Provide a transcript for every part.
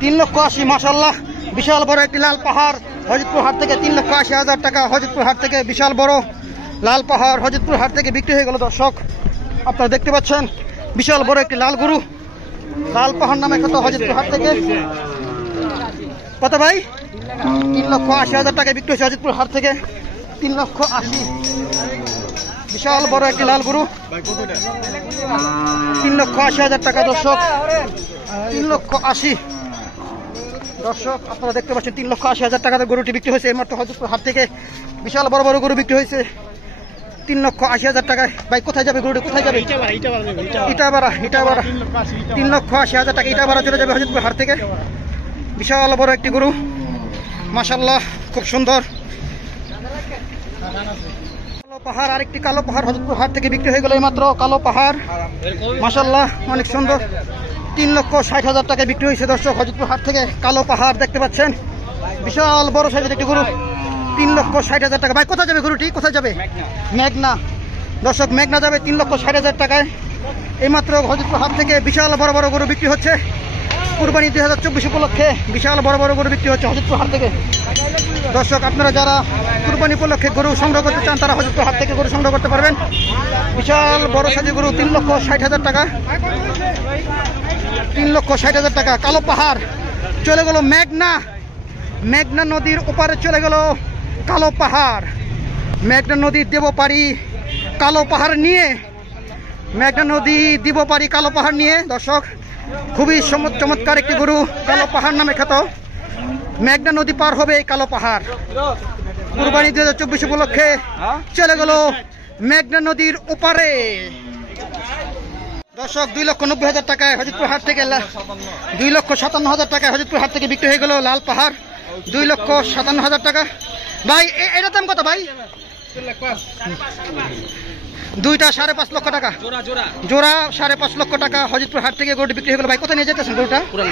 3,80,000 মাশাআল্লাহ। বিশাল বড় একটি লাল পাহাড় হযরতপুর হাট থেকে 3,80,000 টাকা। হযরতপুর হাট থেকে বিশাল বড় লাল পাহাড় হযরতপুর হাট থেকে বিক্রি হয়ে গেল দর্শক। আপনারা দেখতে পাচ্ছেন বিশাল বড় একটি লাল গরু, লাল পাহাড় নামে কত হযরতপুর হাট থেকে। কত ভাই? 3,80,000 টাকায় বিক্রি হয়েছে হযরতপুর হাট থেকে। 3,80,000 বিশাল বড় একটি লাল গরু, 3,80,000 টাকা দর্শক। 3,80,000 দর্শক আপনারা দেখতে পাচ্ছেন 3,80,000 টাকাতে গরুটি বিক্রি হয়েছে এইমাত্র হযরতপুর হাট থেকে। বিশাল বড় বড় গরু বিক্রি হয়েছে 3,80,000 টাকায়। ভাই কোথায় যাবে গরুটি? কোথায় যাবে? ইটাবাড়া। 3,80,000 টাকা ইটাবাড়া চলে যাবে হযরতপুর হাট থেকে। বিশাল বড় একটি গরু মাশাআল্লাহ, খুব সুন্দর। কালো পাহাড়, আরেকটি কালো পাহাড় হযরতপুর হাট থেকে বিক্রি হয়ে গেল এইমাত্র। কালো পাহাড় মাশাআল্লাহ অনেক সুন্দর। 3,60,000 টাকায় বিক্রি হয়েছে দর্শক হযরতপুর হাট থেকে। কালো পাহাড় দেখতে পাচ্ছেন বিশাল বড় সাইজের একটি গরু, 3,60,000 টাকা। ভাই কোথায় যাবে গরুটি? কোথায় যাবে? মেঘনা দর্শক, মেঘনা যাবে 3,60,000 টাকায়। এইমাত্র হযরতপুর হাট থেকে বিশাল বড় বড় গরু বিক্রি হচ্ছে কুরবানি 2024 উপলক্ষে। বিশাল বড় বড় গরু বিক্রি হচ্ছে হযরতপুর হাট থেকে দর্শক। আপনারা যারা কুরবানি উপলক্ষে গরু সংগ্রহ করতে চান তারা হযরতপুর হাট থেকে গরু সংগ্রহ করতে পারবেন। বিশাল বড় সাইজের গরু 3,60,000 টাকা। 3,60,000 টাকা। কালো পাহাড় চলে গেল মেঘনা, মেঘনা নদীর ওপারে চলে গেল কালো পাহাড়। মেঘনা নদীর দেবপাড়ি কালো পাহাড় নিয়ে, মেঘনা নদী দেবপাড়ি কালো পাহাড় নিয়ে দর্শক। খুবই চমৎকার একটি গরু, কালো পাহাড় নামে খ্যাত। মেঘনা নদী পার হবে এই কালো পাহাড়। কুরবানি 2024 উপলক্ষে চলে গেল মেঘনা নদীর ওপারে দর্শক। 2,90,000 টাকায় হযরতপুর হাট থেকে 2,57,000 টাকায় হযরতপুর হাট থেকে বিক্রি হয়ে গেল লাল পাহাড়। 2,57,000 টাকা। ভাই এটার দাম কত ভাই? দুইটা 5.5 লক্ষ টাকা জোড়া। 5.5 লক্ষ টাকা হযরতপুর হাট থেকে গরুটি বিক্রি হয়ে গেল। ভাই কোথায় নিয়ে যেতেছেন গরুটা? পুরান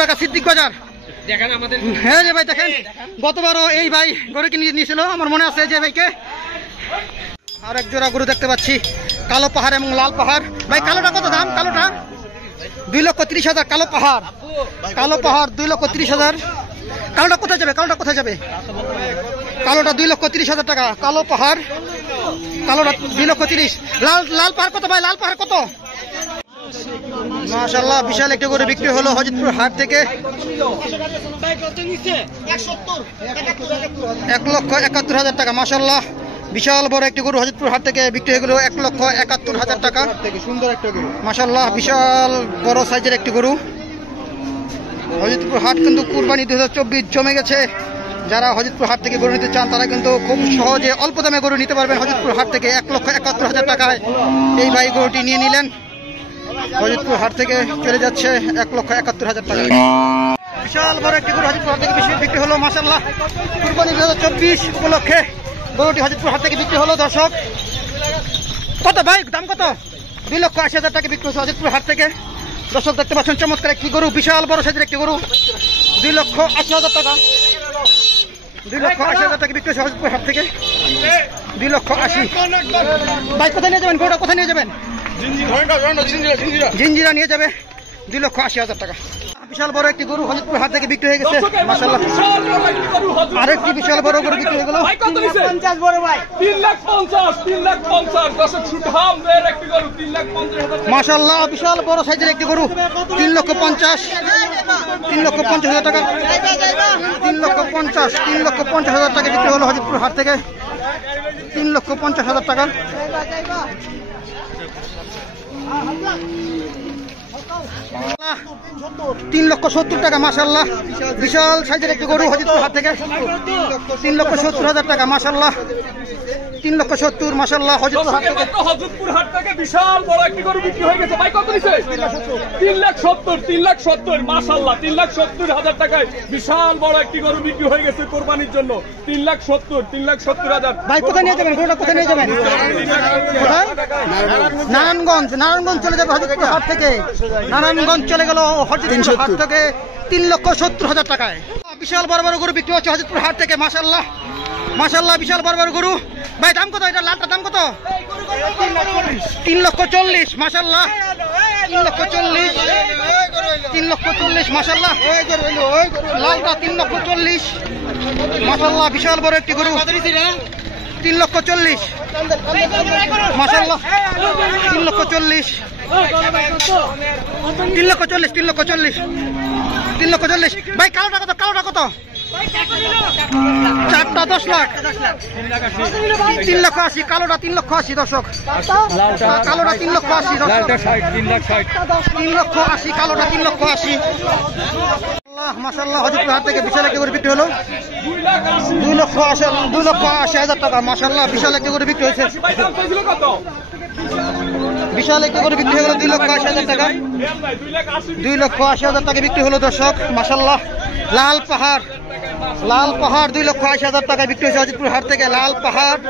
ঢাকা সিদ্দিক বাজার। হ্যাঁ যে ভাই দেখেন গতবারও এই ভাই গরু কিনে নিয়েছিল, আমার মনে আছে যে ভাইকে। আরেক জোড়া গরু দেখতে পাচ্ছি কালো পাহাড় এবং লাল পাহাড়। ভাই কালোটা কত দাম? কালোটা 2,30,000। কালো পাহাড়, কালো পাহাড় 2,30,000। কালোটা কোথায় যাবে? কালোটা কোথায় যাবে? কালোটা 2,30,000 টাকা। কালো পাহাড়, কালোটা 2,30,000। লাল পাহাড় কত ভাই? লাল পাহাড় কত? মাশাআল্লাহ বিশাল একটা গরু বিক্রি হলো হযরতপুর হাট থেকে। 1,71,000 টাকা। মাশাআল্লাহ বিশাল বড় একটি গরু হযরতপুর হাট থেকে বিক্রি হয়ে গেল 1,71,000 টাকা। সুন্দর একটা গরু মাশাআল্লাহ, বিশাল বড় সাইজের একটি গরু। হযরতপুর হাট কিন্তু কুরবানি 2024 জমে গেছে। যারা হযরতপুর হাট থেকে গরু নিতে চান তারা কিন্তু খুব সহজে অল্প দামে গরু নিতে পারবেন হযরতপুর হাট থেকে। 1,71,000 টাকায় এই ভাই গরুটি নিয়ে নিলেন। হযরতপুর হাট থেকে চলে যাচ্ছে 1,71,000 টাকা। বিশাল বড় একটি গরু হযরতপুর হাট থেকে বিক্রি হলো মাশাআল্লাহ। কুরবানি 2024 উপলক্ষে গরুটি হযরতপুর হাট থেকে বিক্রি হলো দর্শক। কত ভাই দাম কত? 2,80,000 টাকা বিক্রি হচ্ছে হযরতপুর হাট থেকে দর্শক। দেখতে পাচ্ছেন চমৎকার একটি গরু, বিশাল বড় সাইজের একটি গরু। 2,80,000 টাকা। 2,80,000 টাকা বিক্রি হচ্ছে হযরতপুর হাট থেকে। 2,80,000। ভাই কোথায় নিয়ে যাবেন গরুটা? কোথায় নিয়ে যাবেন? জিঞ্জিরা নিয়ে যাবে 2,80,000 টাকা। বিশাল বড় একটি গরু হযরতপুর হাট থেকে বিক্রি হয়ে গেছে মাশাআল্লাহ। আরেকটি বিশাল বড় গরু বিক্রি হয়ে গেল 3,50,000 বড় ভাই। 3,50,000 দর্শক সুঠাম এর একটি গরু 3,50,000 মাশাআল্লাহ বিশাল বড় সাইজের একটি গরু 3,50,000 টাকা। 3,50,000 টাকা বিক্রি হলো হযরতপুর হাট থেকে। 3,50,000 টাকা। 3,70,000 টাকা মাশাআল্লাহ। বিশাল সাইজের একটি গরু হযরতপুর হাট থেকে 3,70,000 টাকা মাশাআল্লাহ। 3,70,000 মাশাআল্লাহ হযরতপুর হাট থেকে বিশাল বড় একটি গরু বিক্রি হয়ে গেছে। ভাই কত নিছে? 3,70,000 মাশাআল্লাহ। 3,70,000 টাকায় বিশাল বড় একটি গরু বিক্রি হয়ে গেছে কোরবানির জন্য। 3,70,000 ভাই কোথায় নিয়ে যাবেন গরুটা? কোথায় নিয়ে যাবেন? নারায়ণগঞ্জ। নারায়ণগঞ্জ চলে যাবে হযরতপুর হাট থেকে। নারায়ণগঞ্জ চলে গেল হযরতপুর হাট থেকে 3,70,000 টাকায়। বিশাল বড় বড় গরু বিক্রি হচ্ছে হযরতপুর হাট থেকে মাশাআল্লাহ। মাশাআল্লাহ বিশাল বড় বড় গরু। ভাই দাম কত? এটা লালটার দাম কত? 3,40,000 মাশাআল্লাহ। 3,40,000 3,40,000 মাশাআল্লাহ। লালটা 3,40,000 মাশাআল্লাহ, বিশাল বড় একটি গরু। 3,40,000 মাশাআল্লাহ, 3,40,000 3,40,000 ভাই। কালোটা কত? কালোটা কত? চারটা 10 লাখ, 3,80,000। কালোটা 3,80,000 দর্শক। কালোটা 3,80,000 দর্শক। 3,80,000 কালোটা, 3,80,000 মাশাআল্লাহ। হযরতপুর হাট থেকে বিশাল একটি গরু বিক্রি হলো 2,80,000 টাকা মাশাআল্লাহ। বিশাল একটি গরু বিক্রি হয়েছে। বিশাল একটি গরু বিক্রি হয়ে গেল 2,80,000 টাকা। 2,80,000 টাকা বিক্রি হলো দর্শক মাশাআল্লাহ। লাল পাহাড় 2,80,000 টাকা বিক্রি হয়েছে হযরতপুর হাট থেকে। লাল পাহাড়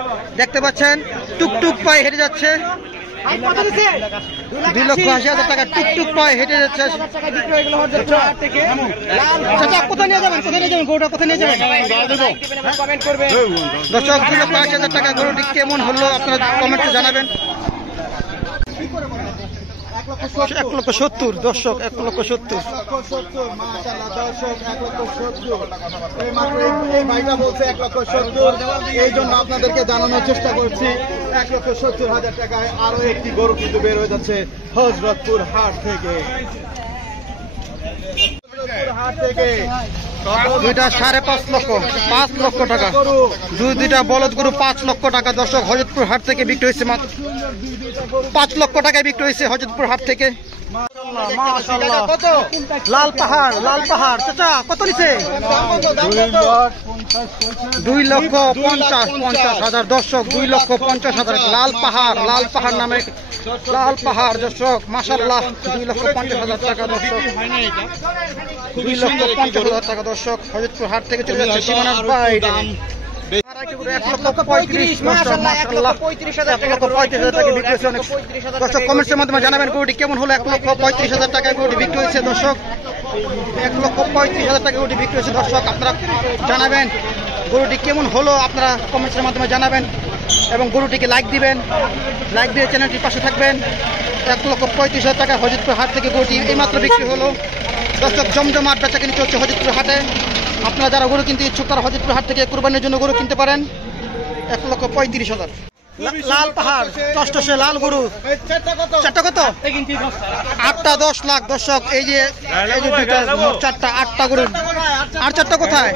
দেখতে পাচ্ছেন, টুকটুক পায়ে হেঁটে যাচ্ছে। 2,80,000 টাকা টুকটুক পায়ে হেঁটে যাচ্ছে। চাচা কোথায় নিয়ে যাবেন? গরুটা কোথায় নিয়ে যাবেন দর্শক? 2,80,000 টাকা গরুটি কেমন হলো আপনারা কমেন্টে জানাবেন। 1,70,000 দর্শক, 1,70,000। এই ভাইটা বলছে 1,70,000, এই জন্য আপনাদেরকে জানানোর চেষ্টা করছি 1,70,000 টাকায় আরো একটি গরু কিন্তু বের হয়ে যাচ্ছে হযরতপুর হাট থেকে। দুইটা 5.5 লক্ষ, 5 লক্ষ টাকা। দুইটা বলদ গরু 5 লক্ষ টাকা দর্শক হযরতপুর হাট থেকে বিক্রি হয়েছে। মাত্র 5 লক্ষ টাকায় বিক্রি হয়েছে হযরতপুর হাট থেকে। মাশাআল্লাহ। লাল পাহাড় চাচা কত নিছে? 2,50,000 দর্শক। 2,50,000 লাল পাহাড় নামে লাল পাহাড় দর্শক মাশাআল্লাহ। 2,50,000 টাকা দর্শক। 2,50,000 টাকা দর্শক হযরতপুর হাট থেকে চলে যাচ্ছে সীমানার বাইরে। 1,35,000 টাকা বিক্রি হয়েছে। দর্শক কমেন্টের মাধ্যমে জানাবেন গরুটি কেমন হলো। 1,35,000 টাকায় গরুটি বিক্রি হয়েছে দর্শক। 1,35,000 টাকা গরুটি বিক্রি হয়েছে দর্শক। আপনারা জানাবেন গরুটি কেমন হলো, আপনারা কমেন্টের মাধ্যমে জানাবেন এবং গরুটিকে লাইক দিবেন। লাইক দিয়ে চ্যানেলটির পাশে থাকবেন। 1,35,000 টাকা হযরতপুর হাট থেকে গরুটি এইমাত্র বিক্রি হলো দর্শক। জমজমাট বেচাকেনি চলছে হযরতপুর হাটে। আপনারা যারা গরু কিনতে ইচ্ছুক তারা হযরতপুর হাট থেকে কুরবানির জন্য গরু কিনতে পারেন। 1,35,000। লাল পাহাড় টসটসে লাল গরু। চারটা কত? 8টা 10 লাখ দর্শক। এই যে দুইটা 4টা 8টা গরু। আর 4টা কোথায়?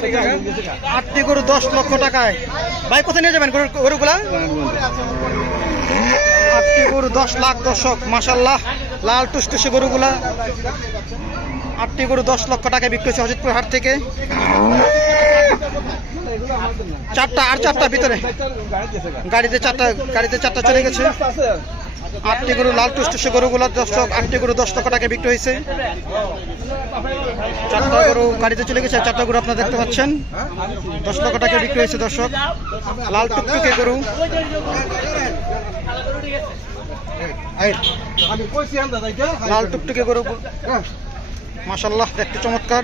8টি গরু 10 লক্ষ টাকায়। ভাই কোথায় নিয়ে যাবেন গরুগুলা? 8টি গরু 10 লাখ দর্শক মাশাআল্লাহ। লাল টুসটুসে গরুগুলা 8টি গরু 10 লক্ষ টাকায় বিক্রি হচ্ছে হযরতপুর হাট থেকে। 4টা ভিতরে গাড়িতে 4টা চলে গেছে। 8টি গরু লাল টুসটুসে গরুগুলা দর্শক। 8টি গরু 10 লক্ষ টাকায় বিক্রি হয়েছে। 4টা গরু গাড়িতে চলে গেছে। 4টা গরু আপনারা দেখতে পাচ্ছেন 10 লক্ষ টাকায় বিক্রি হয়েছে দর্শক। লাল টুকটুকে গরু। লাল টুকটুকে গরু মাশাআল্লাহ দেখতে চমৎকার।